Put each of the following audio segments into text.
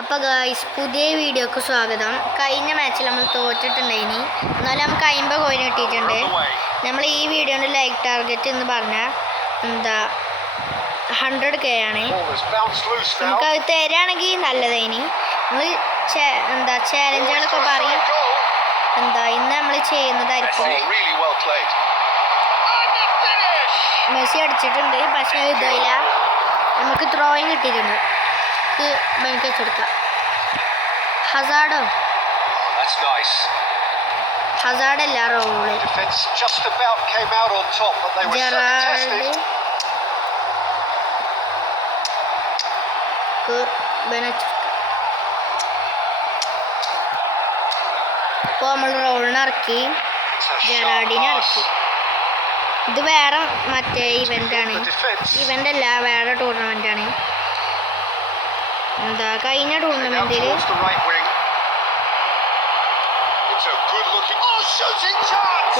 അപ്പോൾ ഗൈസ് പുതിയ വീഡിയോക്ക് സ്വാഗതം. കഴിഞ്ഞ മാച്ചിൽ നമ്മൾ തോറ്റിട്ടുണ്ടായിനി, എന്നാലും നമുക്ക് 50 കോയിൻ കിട്ടിയിട്ടുണ്ട്. നമ്മൾ ഈ വീഡിയോൻ്റെ ലൈക്ക് ടാർഗറ്റ് എന്ന് പറഞ്ഞാൽ 100K ആണ്. നമുക്കത് തരാണെങ്കിൽ നല്ലതായിനി. നമ്മൾ ചാലഞ്ചുകളൊക്കെ പറയും ഇന്ന് നമ്മൾ ചെയ്യുന്നതായിരിക്കും. മെസ്സി അടിച്ചിട്ടുണ്ട്, പക്ഷേ ഇതല്ല, നമുക്ക് ത്രോയിങ് കിട്ടിയിട്ടുണ്ട്. വെച്ചെടുക്കാം. ഹസാർഡോ ഹസാർഡല്ല റോള് ജെറാൾഡ് ഇപ്പോൾ നമ്മൾ റോളിനെ ഇറക്കി, ജെറാഡിനെ ഇറക്കി. ഇത് വേറെ മറ്റേ ഇവൻ്റാണ്, ഇവൻ്റല്ല വേറെ ടൂർണമെൻ്റാണ്. കഴിഞ്ഞ ടൂർണമെന്റിൽ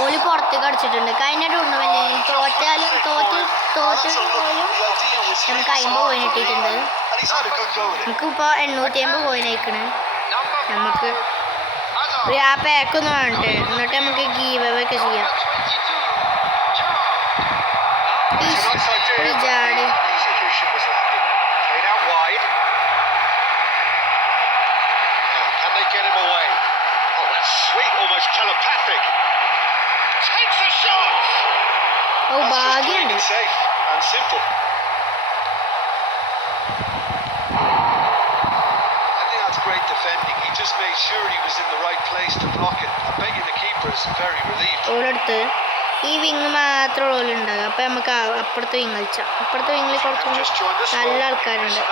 ഓല് പുറത്തേക്ക് അടിച്ചിട്ടുണ്ട്. കഴിഞ്ഞ ടൂർണമെന്റിൽ തോറ്റാലും തോറ്റ് പോലും നമുക്ക് 50 കോയിൻ കിട്ടിയിട്ടുണ്ട്. നമുക്കിപ്പോൾ 850 കോയിൻ അയക്കണേ. നമുക്ക് ആ പാക്കൊന്ന് വേണ്ടേ, എന്നിട്ട് നമുക്ക് ഗീവ് അവേ ഒക്കെ ചെയ്യാം. ജാടി get him away. Oh, that's sweet, almost telepathic. Takes a shot. Oh, bargain. Safe and simple. I think that's great defending. He just made sure he was in the right place to block it. I bet you the keeper is very relieved. ഓളെടുത്ത് ഈ വിങ് മാത്രമേ ഓളുണ്ടാകും. അപ്പം നമുക്ക് അപ്പുറത്തെ വിങ് കളിച്ചാൽ, അപ്പുറത്തെ വിങ്ങിൽ കുറച്ചും നല്ല ആൾക്കാരുണ്ട്.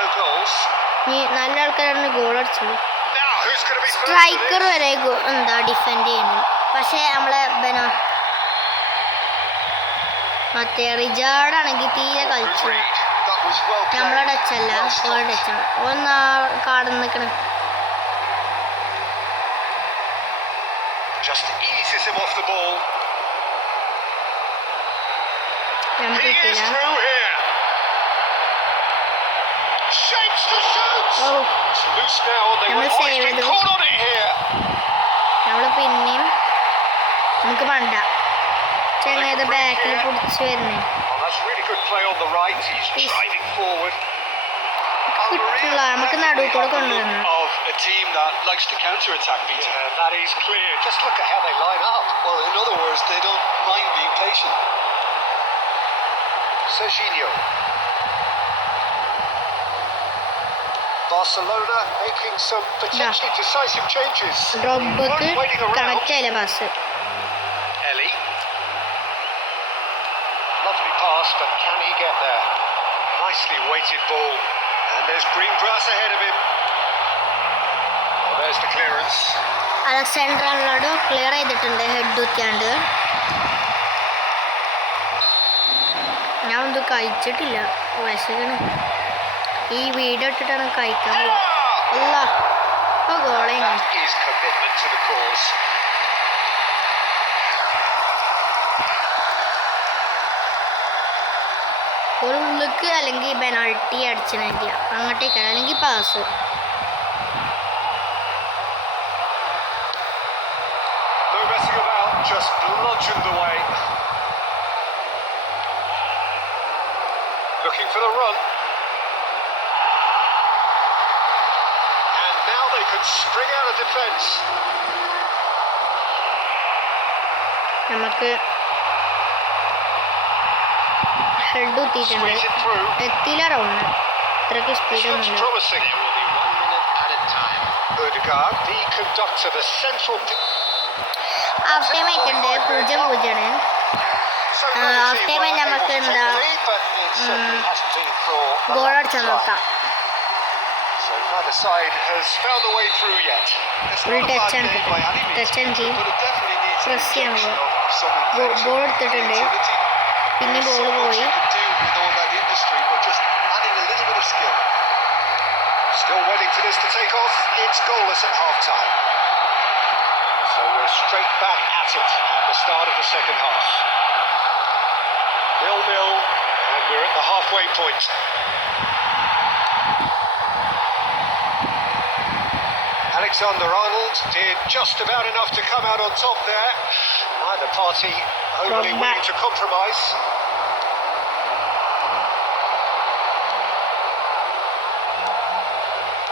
ഈ നല്ല ആൾക്കാരാണ് ഗോൾ അടിച്ചത്. സ്ട്രൈക്കർ വരെ ഡിഫെൻഡ് ചെയ്യുന്നു. പക്ഷേ നമ്മളെ മറ്റേ റിജാർഡാണെങ്കിൽ തീരെ കളിച്ചു. നമ്മളെ ടച്ചല്ല, ഓരോ ടച്ചാണ്. ഒന്ന് കാട് നിൽക്കണം. നമുക്ക് കിട്ടില്ല. നമ്മൾ സേവ് ചെയ്തു. നമ്മൾ പിന്നെയും നമുക്ക് വേണ്ട ചെങ്ങായത് ബാക്കിൽ പിടിച്ച് വരുന്നേ കിട്ടില്ല. നമുക്ക് നടുവിൽ കൂടെ കൊണ്ടുവരണം. Barcelona making some potentially decisive changes. Drop back connect ആയില്ല pass. Ellie. Lovely pass, but can he get there? Nicely weighted ball. And there's green grass ahead of him. Well, there's the clearance. Alexander Arnold clear ചെയ്തിട്ടുണ്ട് ഹെഡ് കുത്തിയാണ്ട്. ഞാൻ ഒന്നും കഴിച്ചിട്ടില്ല, വിശകണം. ഈ വീഡിയോ ഇട്ടിട്ടാണ് കഴിക്കാൻ അല്ല ഗോളേ. ഒരു ഉള്ളിക്ക് അല്ലെങ്കിൽ പെനാൾട്ടി അടിച്ചിട്ടില്ല, അങ്ങോട്ടേക്ക് അല്ലെങ്കിൽ pass. Looking for the run. Spring out of defense. നമുക്ക് ഹെഡ് കുത്തിയിട്ടുണ്ട്, എത്തിയില്ല റൗണ്ട്. ഇത്രയ്ക്ക് സ്പീഡൊന്നുമില്ല. ഹാഫ് ടൈം ആയിട്ടുണ്ട്, 0-0. ഹാഫ് ടൈം ആയി നമുക്ക് ഗോൾ അടിച്ചാൽ നോക്കാം. Neither side has found a way through yet. ഒരു ടച്ചാണ്, ടച്ചാണെങ്കിൽ പ്രസ് ചെയ്യാൻ ബോൾ എടുത്തിട്ടുണ്ട്. പിന്നെ ബോൾ പോയി. Still waiting for this to take off. It's goalless at half time. So we're straight back at it at the start of the second half. 0-0, and we're at the halfway point. Alexander-Arnold did just about enough to come out on top there. Neither party overly Drogba. willing to compromise.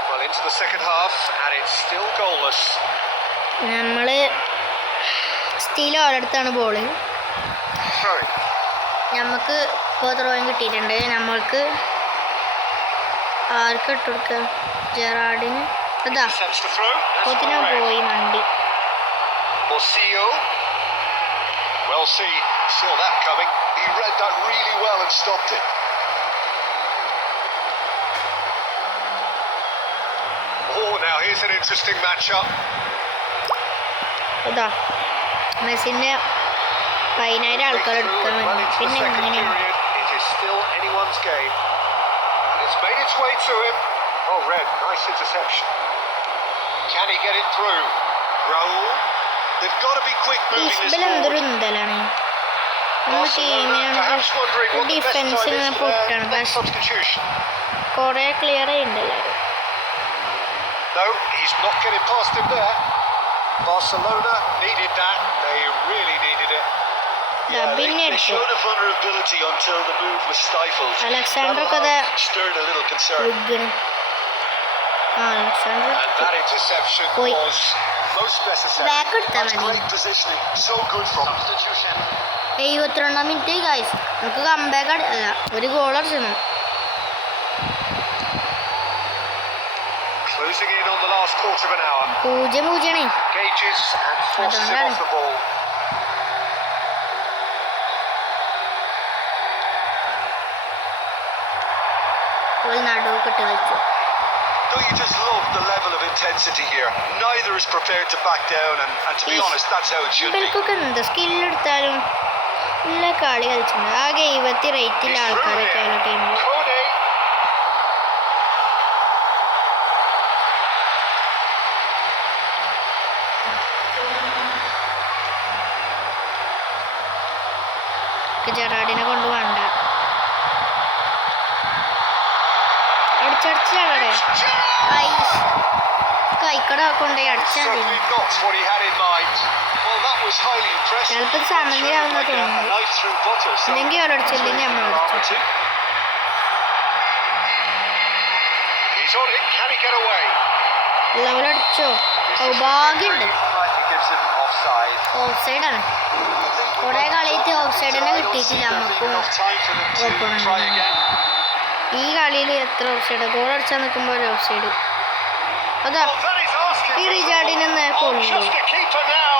Well, into the second half, and it's still goalless. നമ്മൾ സ്റ്റീൽ ഓരോടത്താണ് ball. Throwing. നമുക്ക് ഇപ്പോൾ ത്രോയും കിട്ടിയിട്ടുണ്ട്. നമ്മൾക്ക് ആർക്ക് ഇട്ട് കൊടുക്കുക? ജെറാഡിന്. അതാ Sets the throw. That's കൊത്തിന for red. പോയി മണ്ടി. Morcillo. Well, saw that coming. He read that really well and stopped it. Oh, now here's an interesting matchup. അതാ മെസ്സിൻ്റെ 10,000 ആൾക്കാർ എടുക്കാൻ Well വേണ്ടി. into the പിന്നെ second ഇങ്ങനെയാണ്. period, it is still anyone's game. And it's made its way to him. Oh, red, nice interception. Can he get it through? Raul. They've got to be quick moving this ഇസ്ബൽ എന്തൊരു forward. ഉന്തലാണ്. നമ്മുടെ Barcelona perhaps wondering what the best defence time ഇങ്ങനെ is for പൊട്ടാണ്. their next പക്ഷെ substitution. കുറേ ക്ലിയർ ചെയ്യുന്നുണ്ടല്ലോ. No, he's not getting past him there. Barcelona needed that. They really needed it. പിന്നെ They എടുത്തു. showed a vulnerability until the move was stifled. Alexander That kada stirred a little concern. ഉഗ്ഗണ്. Alexander And that interception Oi. was most necessary. Back എടുത്താൽ That's മതി. great positioning. So good from Substitution. 72 minute guys. നമുക്ക് കംബാക്ക് അല്ല ഒരു ഗോൾ അടിച്ചണം. Closing in on the last quarter of an hour. 0-0 Gauges and forces him off the ball. ഒരു നടുവ് ഇട്ട് വെച്ചു. Don't you just love the level of intensity here? Neither is prepared to back down, and to be Yes. honest, that's how it should be. ഇവർക്കൊക്കെ എന്ത് സ്കില്ലെടുത്താലും നല്ല കളി കളിച്ചിട്ടുണ്ട്. ആകെ 70 റേറ്റിൽ He's through ആൾക്കാരൊക്കെ here. ഉള്ള ടീമിൽ. Kone. ജെറാഡിനെ കൊണ്ട് വേണ്ട. അടിച്ചടിച്ചാടെ കൈക്കട കൊണ്ടുപോയി അടിച്ചാൽ മതി. Certainly not what he had in mind. Well, that was highly impressive. ചിലപ്പോൾ സമനിലാവുന്ന Like a തോന്നുന്നു. knife through butter. So ഇല്ലെങ്കിൽ അവരടിച്ചില്ലെങ്കിൽ നമ്മൾ അടിച്ചു. He's on it. Can he get away? ലെവലടിച്ചോ? സൗഭാഗ്യമുണ്ട്. Slightly gives him offside. Of സൈഡാണ്. കുറേ കളിയിട്ട് ഓഫ് സൈഡ് തന്നെ കിട്ടിയിട്ടില്ല നമുക്കും. Enough time for them to Open. try again. ഈ കളിയിൽ എത്ര ഓഫ് സൈഡ്? ഗോൾ അടിച്ചാൽ നിൽക്കുമ്പോൾ ഒരു ഓഫ് സൈഡ്. അതാ Oh, that is asking ഈ for റിജാർഡിനെ trouble. Oh, കൊല്ലു. just a keeper now.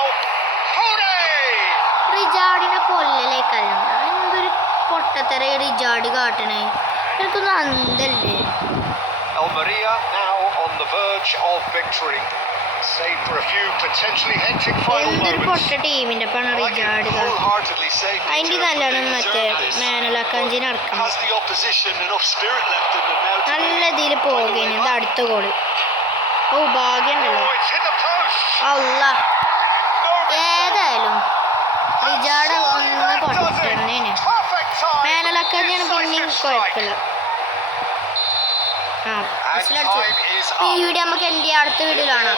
Kone. റിജാർഡിനെ കൊല്ലലേക്കല്ല. എന്തൊരു പൊട്ടത്തര ഈ റിജാർഡ് കാട്ടണേ. എനിക്കൊന്നും അന്തല്ലേ. Almeria now on the verge of victory. Save for a few potentially hectic final എന്തൊരു moments. പൊട്ട ടീമിന്റെ പണ I can റിജാർഡ് കാട്ട. wholeheartedly say they അതിൻ്റെ deserve നല്ലോണം മറ്റേ this. മാനുലാക്കഞ്ചിന് നടക്കണം. Has the opposition enough spirit left in them now to നല്ല ഇതിൽ പോകുകയാണ്. ഇത് അടുത്ത ഗോള്. ഓ ഭാഗ്യമുണ്ടല്ലോ. Oh, it's hit the post. അല്ല No, ഏതായാലും റിജാർഡ് ഒന്ന് that does പൊട്ടന്നേന്. it. Perfect time. മാനുലാക്കഞ്ചിന് പിന്നെയും Decisive strike. കുഴപ്പമില്ല. ആ And മനസ്സിലടിച്ചു. time is ഈ up. വീഡിയോ നമുക്ക് എൻ്റെ അടുത്ത വീഡിയോയിലാണ്.